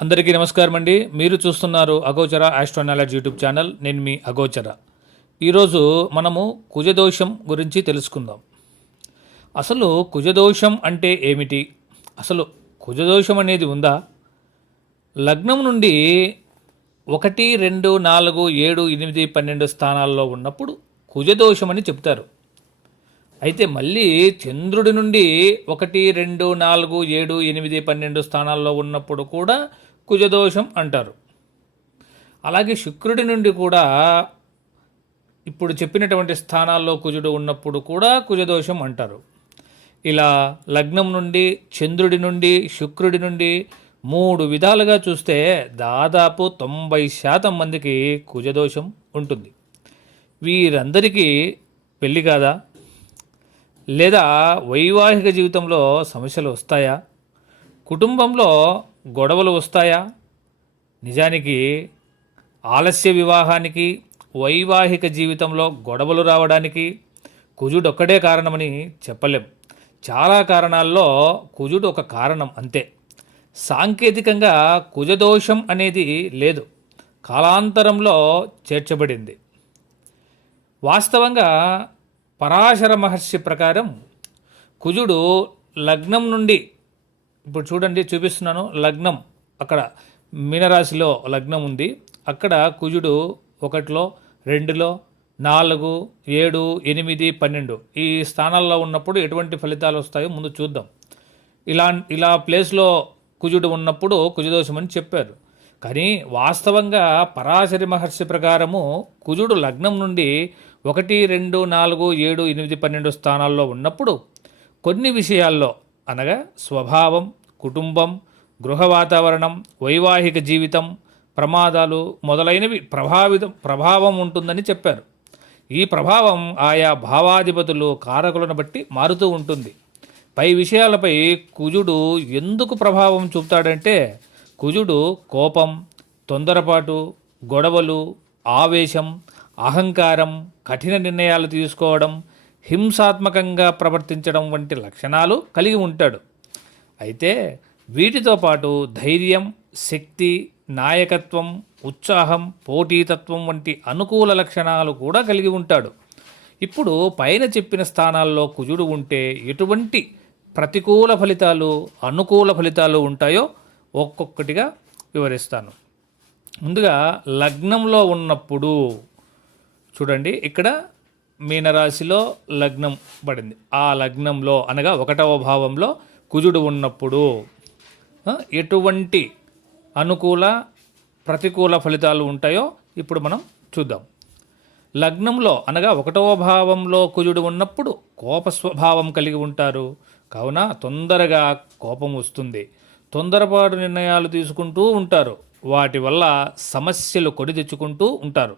అందరికీ నమస్కారం అండి. మీరు చూస్తున్నారు అగోచర ఆస్ట్రోనాలజీ యూట్యూబ్ ఛానల్. నేను మీ అగోచర. ఈరోజు మనము కుజదోషం గురించి తెలుసుకుందాం. అసలు కుజదోషం అంటే ఏమిటి? అసలు కుజదోషం అనేది ఉందా? లగ్నం నుండి 1, 2, 4, 7, 8, 12 స్థానాల్లో ఉన్నప్పుడు కుజదోషం అని చెప్తారు. అయితే మళ్ళీ చంద్రుడి నుండి 1, 2, 4, 7, 8, 12 స్థానాల్లో ఉన్నప్పుడు కూడా కుజదోషం అంటారు. అలాగే శుక్రుడి నుండి కూడా ఇప్పుడు చెప్పినటువంటి స్థానాల్లో కుజుడు ఉన్నప్పుడు కూడా కుజదోషం అంటారు. ఇలా లగ్నం నుండి, చంద్రుడి నుండి, శుక్రుడి నుండి 3 విధాలుగా చూస్తే దాదాపు 90% మందికి కుజదోషం ఉంటుంది. వీరందరికీ పెళ్ళి కాదా? లేదా వైవాహిక జీవితంలో సమస్యలు వస్తాయా? కుటుంబంలో గొడవలు వస్తాయా? నిజానికి ఆలస్య వివాహానికి, వైవాహిక జీవితంలో గొడవలు రావడానికి కుజుడొక్కడే కారణమని చెప్పలేం. చాలా కారణాల్లో కుజుడు ఒక కారణం అంతే. సాంకేతికంగా కుజదోషం అనేది లేదు, కాలాంతరంలో చేర్చబడింది. వాస్తవంగా పరాశర మహర్షి ప్రకారం కుజుడు లగ్నం నుండి, ఇప్పుడు చూడండి చూపిస్తున్నాను, లగ్నం అక్కడ మీనరాశిలో లగ్నం ఉంది. అక్కడ కుజుడు 1లో, 2లో, 4, 7, 8, 12 ఈ స్థానాల్లో ఉన్నప్పుడు ఎటువంటి ఫలితాలు వస్తాయో ముందు చూద్దాం. ఇలా ప్లేస్లో కుజుడు ఉన్నప్పుడు కుజదోషం అని చెప్పారు. కానీ వాస్తవంగా పరాశరి మహర్షి ప్రకారము కుజుడు లగ్నం నుండి 1, 2, 4, 7, 8, 12 స్థానాల్లో ఉన్నప్పుడు కొన్ని విషయాల్లో, అనగా స్వభావం, కుటుంబం, గృహ వాతావరణం, వైవాహిక జీవితం, ప్రమాదాలు మొదలైనవి ప్రభావం ఉంటుందని చెప్పారు. ఈ ప్రభావం ఆయా భావాధిపతులు, కారకులను బట్టి మారుతూ ఉంటుంది. పై విషయాలపై కుజుడు ఎందుకు ప్రభావం చూపుతాడంటే, కుజుడు కోపం, తొందరపాటు, గొడవలు, ఆవేశం, అహంకారం, కఠిన నిర్ణయాలు తీసుకోవడం, హింసాత్మకంగా ప్రవర్తించడం వంటి లక్షణాలు కలిగి ఉంటాడు. అయితే వీటితో పాటు ధైర్యం, శక్తి, నాయకత్వం, ఉత్సాహం, పోటీతత్వం వంటి అనుకూల లక్షణాలు కూడా కలిగి ఉంటాడు. ఇప్పుడు పైన చెప్పిన స్థానాల్లో కుజుడు ఉంటే ఎటువంటి ప్రతికూల ఫలితాలు, అనుకూల ఫలితాలు ఉంటాయో ఒక్కొక్కటిగా వివరిస్తాను. ముందుగా లగ్నంలో ఉన్నప్పుడు చూడండి, ఇక్కడ మీనరాశిలో లగ్నం పడింది. ఆ లగ్నంలో అనగా 1వ భావంలో కుజుడు ఉన్నప్పుడు ఎటువంటి అనుకూల, ప్రతికూల ఫలితాలు ఉంటాయో ఇప్పుడు మనం చూద్దాం. లగ్నంలో అనగా 1వ భావంలో కుజుడు ఉన్నప్పుడు కోప స్వభావం కలిగి ఉంటారు. కావున తొందరగా కోపం వస్తుంది. తొందరపాటు నిర్ణయాలు తీసుకుంటూ ఉంటారు. వాటి వల్ల సమస్యలు కొని తెచ్చుకుంటూ ఉంటారు.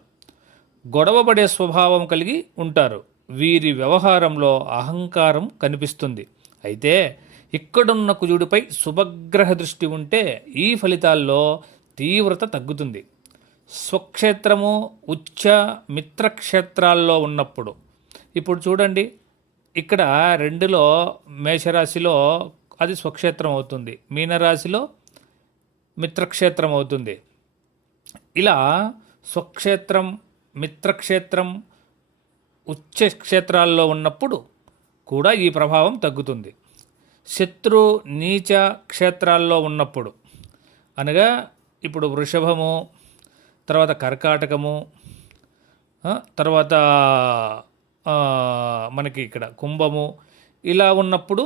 గొడవపడే స్వభావం కలిగి ఉంటారు. వీరి వ్యవహారంలో అహంకారం కనిపిస్తుంది. అయితే ఇక్కడున్న కుజుడిపై శుభగ్రహ దృష్టి ఉంటే ఈ ఫలితాల్లో తీవ్రత తగ్గుతుంది. స్వక్షేత్రము, ఉచ్చ, మిత్రక్షేత్రాల్లో ఉన్నప్పుడు, ఇప్పుడు చూడండి ఇక్కడ 2లో మేషరాశిలో అది స్వక్షేత్రం అవుతుంది, మీనరాశిలో మిత్రక్షేత్రం అవుతుంది. ఇలా స్వక్షేత్రం, మిత్రక్షేత్రం, ఉచ్చ క్షేత్రాల్లో ఉన్నప్పుడు కూడా ఈ ప్రభావం తగ్గుతుంది. శత్రు, నీచ క్షేత్రాల్లో ఉన్నప్పుడు, అనగా ఇప్పుడు వృషభము, తర్వాత కర్కాటకము, తర్వాత మనకి ఇక్కడ కుంభము, ఇలా ఉన్నప్పుడు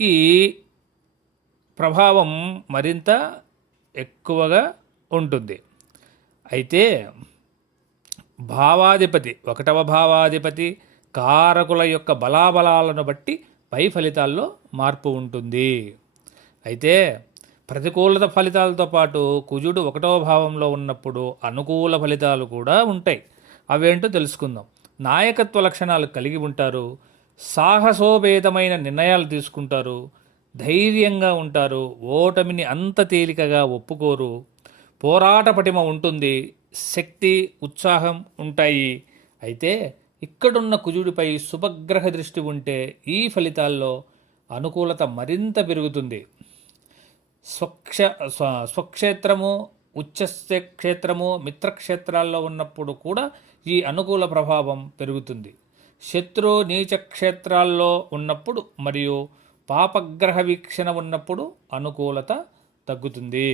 ఈ ప్రభావం మరింత ఎక్కువగా ఉంటుంది. అయితే భావాధిపతి, 1వ భావాధిపతి, కారకుల యొక్క బలాబలాలను బట్టి పై ఫలితాల్లో మార్పు ఉంటుంది. అయితే ప్రతికూలత ఫలితాలతో పాటు కుజుడు 1వ భావంలో ఉన్నప్పుడు అనుకూల ఫలితాలు కూడా ఉంటాయి. అవేంటో తెలుసుకుందాం. నాయకత్వ లక్షణాలు కలిగి ఉంటారు. సాహసోపేతమైన నిర్ణయాలు తీసుకుంటారు. ధైర్యంగా ఉంటారు. ఓటమిని అంత తేలికగా ఒప్పుకోరు. పోరాట పటిమ ఉంటుంది. శక్తి, ఉత్సాహం ఉంటాయి. అయితే ఇక్కడున్న కుజుడిపై శుభగ్రహ దృష్టి ఉంటే ఈ ఫలితాల్లో అనుకూలత మరింత పెరుగుతుంది. స్వక్షేత్రము, ఉచ్చస్థ క్షేత్రము, మిత్రక్షేత్రాల్లో ఉన్నప్పుడు కూడా ఈ అనుకూల ప్రభావం పెరుగుతుంది. శత్రు నీచ క్షేత్రాల్లో ఉన్నప్పుడు మరియు పాపగ్రహ వీక్షణ ఉన్నప్పుడు అనుకూలత తగ్గుతుంది.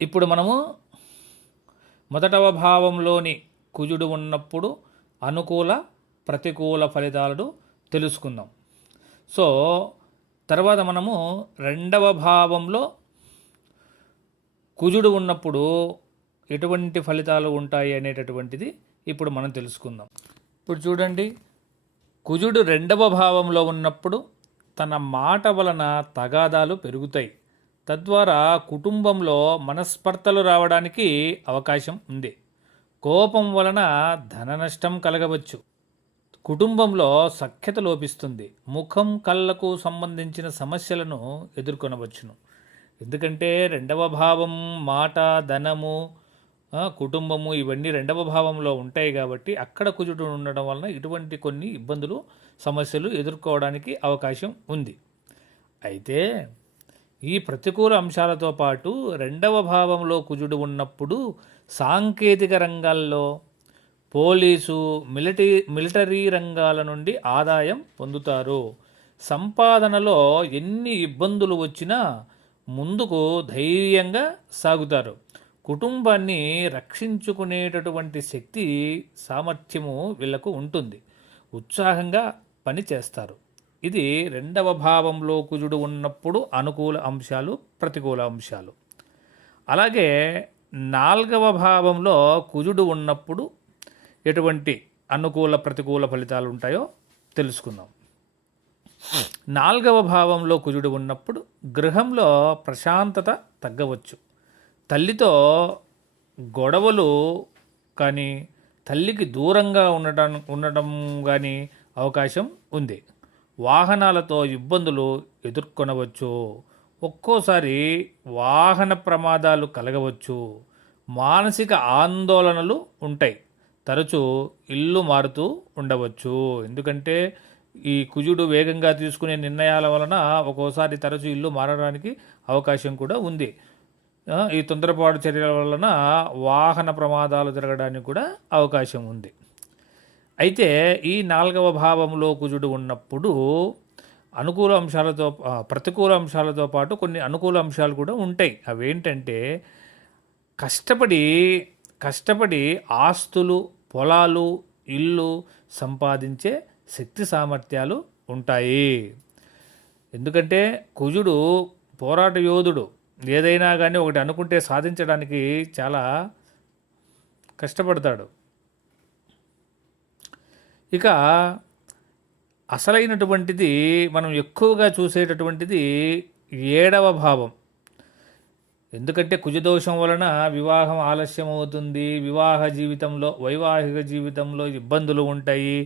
ఇప్పుడు మనము మొదటవ భావంలోని కుజుడు ఉన్నప్పుడు అనుకూల ప్రతికూల ఫలితాలను తెలుసుకుందాం. సో తర్వాత మనము రెండవ భావంలో కుజుడు ఉన్నప్పుడు ఎటువంటి ఫలితాలు ఉంటాయి అనేటటువంటిది ఇప్పుడు మనం తెలుసుకుందాం. ఇప్పుడు చూడండి, కుజుడు రెండవ భావంలో ఉన్నప్పుడు తన మాట వలన తగాదాలు పెరుగుతాయి. తద్వారా కుటుంబంలో మనస్పర్ధలు రావడానికి అవకాశం ఉంది. కోపం వలన ధన నష్టం కలగవచ్చు. కుటుంబంలో సఖ్యత లోపిస్తుంది. ముఖం కళ్ళకు సంబంధించిన సమస్యలను ఎదుర్కొనవచ్చును. ఎందుకంటే రెండవ భావం మాట, ధనము, కుటుంబము ఇవన్నీ రెండవ భావంలో ఉంటాయి కాబట్టి అక్కడ కుజుడు ఉండడం వలన ఇటువంటి కొన్ని ఇబ్బందులు, సమస్యలు ఎదుర్కోవడానికి అవకాశం ఉంది. అయితే ఈ ప్రతికూల అంశాలతో పాటు రెండవ భావంలో కుజుడు ఉన్నప్పుడు సాంకేతిక రంగాల్లో, పోలీసు, మిలిటరీ రంగాల నుండి ఆదాయం పొందుతారు. సంపాదనలో ఎన్ని ఇబ్బందులు వచ్చినా ముందుకు ధైర్యంగా సాగుతారు. కుటుంబాన్ని రక్షించుకునేటటువంటి శక్తి, సామర్థ్యము వీళ్లకు ఉంటుంది. ఉత్సాహంగా పని చేస్తారు. ఇది రెండవ భావంలో కుజుడు ఉన్నప్పుడు అనుకూల అంశాలు, ప్రతికూల అంశాలు. అలాగే నాలుగవ భావంలో కుజుడు ఉన్నప్పుడు ఎటువంటి అనుకూల ప్రతికూల ఫలితాలు ఉంటాయో తెలుసుకుందాం. నాలుగవ భావంలో కుజుడు ఉన్నప్పుడు గృహంలో ప్రశాంతత తగ్గవచ్చు. తల్లితో గొడవలు కానీ, తల్లికి దూరంగా ఉండడం కానీ అవకాశం ఉంది. వాహనాలతో ఇబ్బందులు ఎదుర్కొనవచ్చు. ఒక్కోసారి వాహన ప్రమాదాలు కలగవచ్చు. మానసిక ఆందోళనలు ఉంటాయి. తరచూ ఇల్లు మారుతూ ఉండవచ్చు. ఎందుకంటే ఈ కుజుడు వేగంగా తీసుకునే నిర్ణయాల వలన ఒక్కోసారి తరచూ ఇల్లు మారడానికి అవకాశం కూడా ఉంది. ఈ తొందరపాటు చర్యల వలన వాహన ప్రమాదాలు జరగడానికి కూడా అవకాశం ఉంది. అయితే ఈ నాలుగవ భావంలో కుజుడు ఉన్నప్పుడు అనుకూల అంశాలతో ప్రతికూల అంశాలతో పాటు కొన్ని అనుకూల అంశాలు కూడా ఉంటాయి. అవేంటంటే కష్టపడి ఆస్తులు, పొలాలు, ఇల్లు సంపాదించే శక్తి సామర్థ్యాలు ఉంటాయి. ఎందుకంటే కుజుడు పోరాట యోధుడు. ఏదైనా కానీ ఒకటి అనుకుంటే సాధించడానికి చాలా కష్టపడతాడు. ఇక అసలైనటువంటిది మనం ఎక్కువగా చూసేటటువంటిది ఏడవ భావం. ఎందుకంటే కుజదోషం వలన వివాహం ఆలస్యం అవుతుంది. వైవాహిక జీవితంలో ఇబ్బందులు ఉంటాయి.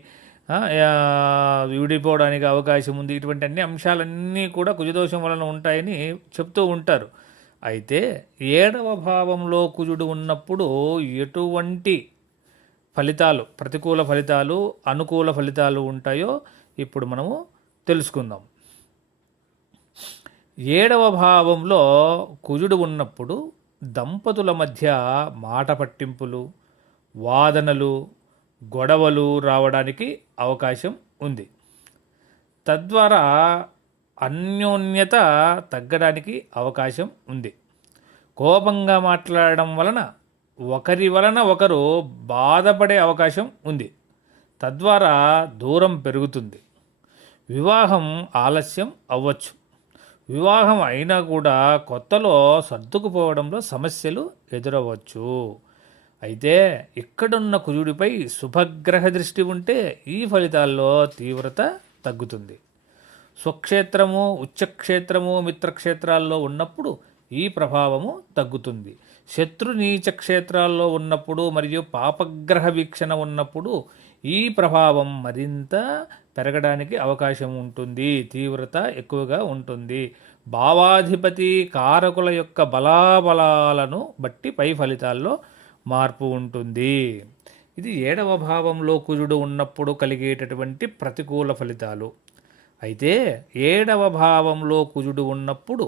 విడిపోవడానికి అవకాశం ఉంది. ఇటువంటి అన్ని అంశాలన్నీ కూడా కుజదోషం వలన ఉంటాయని చెప్తూ ఉంటారు. అయితే ఏడవ భావంలో కుజుడు ఉన్నప్పుడు ఎటువంటి ఫలితాలు, ప్రతికూల ఫలితాలు, అనుకూల ఫలితాలు ఉంటాయో ఇప్పుడు మనము తెలుసుకుందాం. ఏడవ భావంలో కుజుడు ఉన్నప్పుడు దంపతుల మధ్య మాట పట్టింపులు, వాదనలు, గొడవలు రావడానికి అవకాశం ఉంది. తద్వారా అన్యోన్యత తగ్గడానికి అవకాశం ఉంది. కోపంగా మాట్లాడడం వలన ఒకరి వలన ఒకరు బాధపడే అవకాశం ఉంది. తద్వారా దూరం పెరుగుతుంది. వివాహం ఆలస్యం అవ్వచ్చు. వివాహం అయినా కూడా కొత్తలో సర్దుకుపోవడంలో సమస్యలు ఎదురవచ్చు. అయితే ఇక్కడున్న కుజుడిపై శుభగ్రహ దృష్టి ఉంటే ఈ ఫలితాల్లో తీవ్రత తగ్గుతుంది. స్వక్షేత్రము, ఉచ్చక్షేత్రము, మిత్రక్షేత్రాల్లో ఉన్నప్పుడు ఈ ప్రభావము తగ్గుతుంది. శత్రు నీచ క్షేత్రాల్లో ఉన్నప్పుడు మరియు పాపగ్రహ వీక్షణ ఉన్నప్పుడు ఈ ప్రభావం మరింత పెరగడానికి అవకాశం ఉంటుంది. తీవ్రత ఎక్కువగా ఉంటుంది. భావాధిపతి కారకుల యొక్క బలాబలాలను బట్టి పై ఫలితాల్లో మార్పు ఉంటుంది. ఇది ఏడవ భావంలో కుజుడు ఉన్నప్పుడు కలిగేటటువంటి ప్రతికూల ఫలితాలు. అయితే ఏడవ భావంలో కుజుడు ఉన్నప్పుడు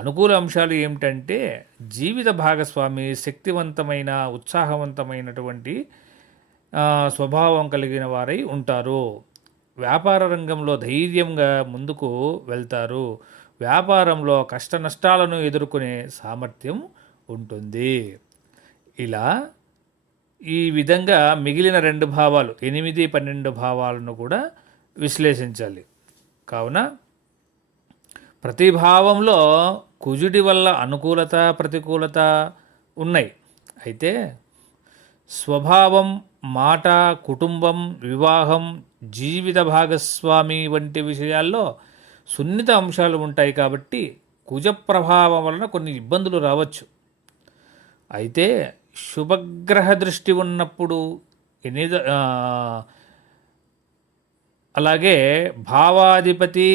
అనుకూల అంశాలు ఏమిటంటే జీవిత భాగస్వామి శక్తివంతమైన ఉత్సాహవంతమైనటువంటి స్వభావం కలిగిన వారై ఉంటారు. వ్యాపార రంగంలో ధైర్యంగా ముందుకు వెళ్తారు. వ్యాపారంలో కష్ట నష్టాలను ఎదుర్కొనే సామర్థ్యం ఉంటుంది. ఇలా ఈ విధంగా మిగిలిన 2 భావాలు 8, 12 భావాలను కూడా విశ్లేషించాలి. కావున ప్రతి భావంలో కుజుడి వల్ల అనుకూలత ప్రతికూలత ఉన్నాయి. అయితే స్వభావం, మాట, కుటుంబం, వివాహం, జీవిత భాగస్వామి వంటి విషయాల్లో సున్నిత అంశాలు ఉంటాయి. కాబట్టి కుజ ప్రభావం వలన కొన్ని ఇబ్బందులు రావచ్చు. అయితే శుభగ్రహ దృష్టి ఉన్నప్పుడు అలాగే భావాధిపతి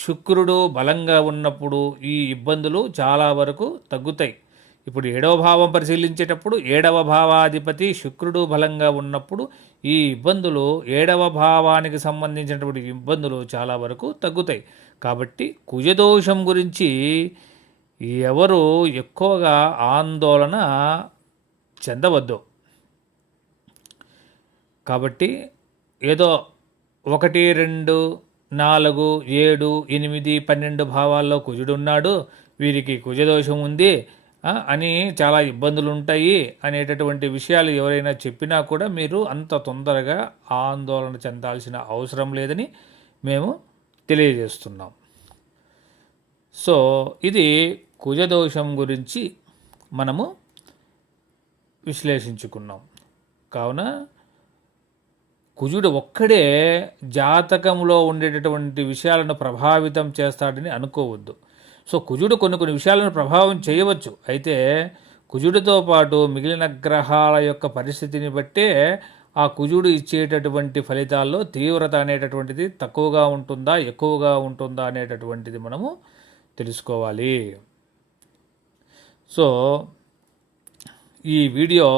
శుక్రుడు బలంగా ఉన్నప్పుడు ఈ ఇబ్బందులు చాలా వరకు తగ్గుతాయి. ఇప్పుడు 7వ భావం పరిశీలించేటప్పుడు 7వ భావాధిపతి శుక్రుడు బలంగా ఉన్నప్పుడు ఈ ఇబ్బందులు 7వ భావానికి సంబంధించినటువంటి ఇబ్బందులు చాలా వరకు తగ్గుతాయి. కాబట్టి కుజదోషం గురించి ఎవరు ఎక్కువగా ఆందోళన చెందవద్దు. కాబట్టి ఏదో 1, 2, 4, 7, 8, 12 భావాల్లో కుజుడున్నాడు, వీరికి కుజదోషం ఉంది అని చాలా ఇబ్బందులు ఉంటాయి అనేటటువంటి విషయాలు ఎవరైనా చెప్పినా కూడా మీరు అంత తొందరగా ఆందోళన చెందాల్సిన అవసరం లేదని మేము తెలియజేస్తున్నాం. సో ఇది కుజదోషం గురించి మనము విశ్లేషించుకున్నాం. కావున కుజుడు ఒక్కడే జాతకంలో ఉండేటటువంటి విషయాలను ప్రభావితం చేస్తాడని అనుకోవద్దు. సో కుజుడు కొన్ని విషయాలను ప్రభావం చేయవచ్చు. అయితే కుజుడితో పాటు మిగిలిన గ్రహాల యొక్క పరిస్థితిని బట్టే ఆ కుజుడు ఇచ్చేటటువంటి ఫలితాల్లో తీవ్రత అనేటటువంటిది తక్కువగా ఉంటుందా ఎక్కువగా ఉంటుందా అనేటటువంటిది మనము తెలుసుకోవాలి. సో ఈ వీడియో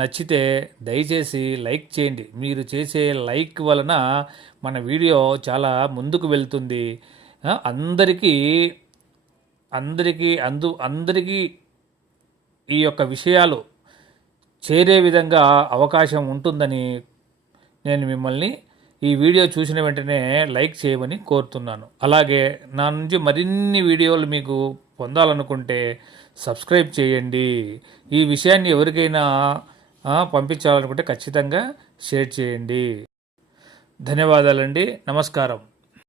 నచ్చితే దయచేసి లైక్ చేయండి. మీరు చేసే లైక్ వలన మన వీడియో చాలా ముందుకు వెళ్తుంది. అందరికీ ఈ యొక్క విషయాలు చేరే విధంగా అవకాశం ఉంటుందని నేను మిమ్మల్ని ఈ వీడియో చూసిన వెంటనే లైక్ చేయమని కోరుతున్నాను. అలాగే నా నుంచి మరిన్ని వీడియోలు మీకు పొందాలనుకుంటే సబ్స్క్రైబ్ చేయండి. ఈ విషయాన్ని ఎవరికైనా పంపించాలనుకుంటే ఖచ్చితంగా షేర్ చేయండి. ధన్యవాదాలండి. నమస్కారం.